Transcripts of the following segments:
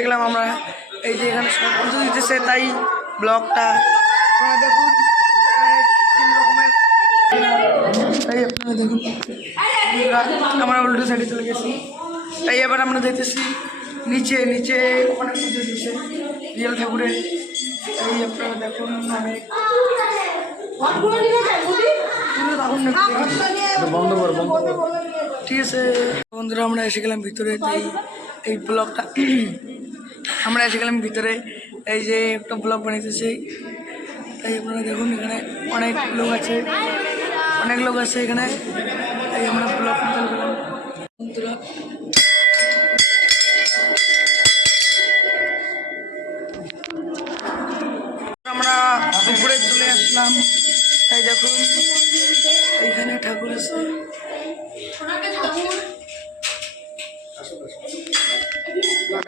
এসে গেলাম আমরা। এই যে এখানে সব কিছু দিতেছে, তাই ব্লগটা দেখুন। তাই আপনারা দেখুন। আমরা উল্টো সাইডে চলে গেছি। তাই এবার আমরা যেতেছি নিচে নিচে ওখানে পুজো দিচ্ছে রিয়েল ঠাকুরের তাই আপনারা দেখুন আমি ঠিক আছে। বন্ধুরা, আমরা এসে গেলাম ভিতরে। তাই এই ব্লগটা আমরা এসে গেলাম ভিতরে, এই যে একটা ব্লগ বানাইতেছে। তাই আপনারা দেখুন এখানে অনেক লোক আছে, অনেক লোক আছে এখানে। তাই আমরা ব্লগ বন্ধুরা, আমরা উপরে চলে আসলাম। তাই দেখুন, এখানে ঠাকুর আছে।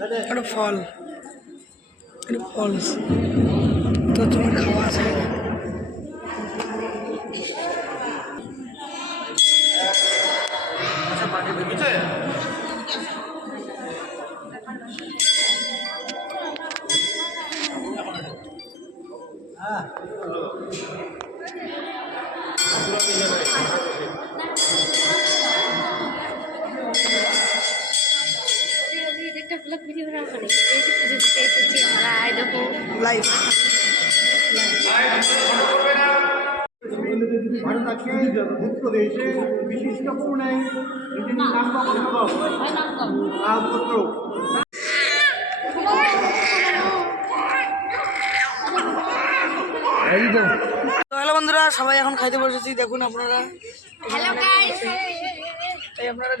একটা ফল একটা ফল। তো তোমার খাওয়া আছে একটা ব্লগ ভিডিও পুজো দিতে এসেছি আমরা দেখো লাইভ বিশিষ্ট নিজের নাম হ্যালো বন্ধুরা সবাই এখন খাইতে বসেছি দেখুন আপনারা। আপনারা দেখুন।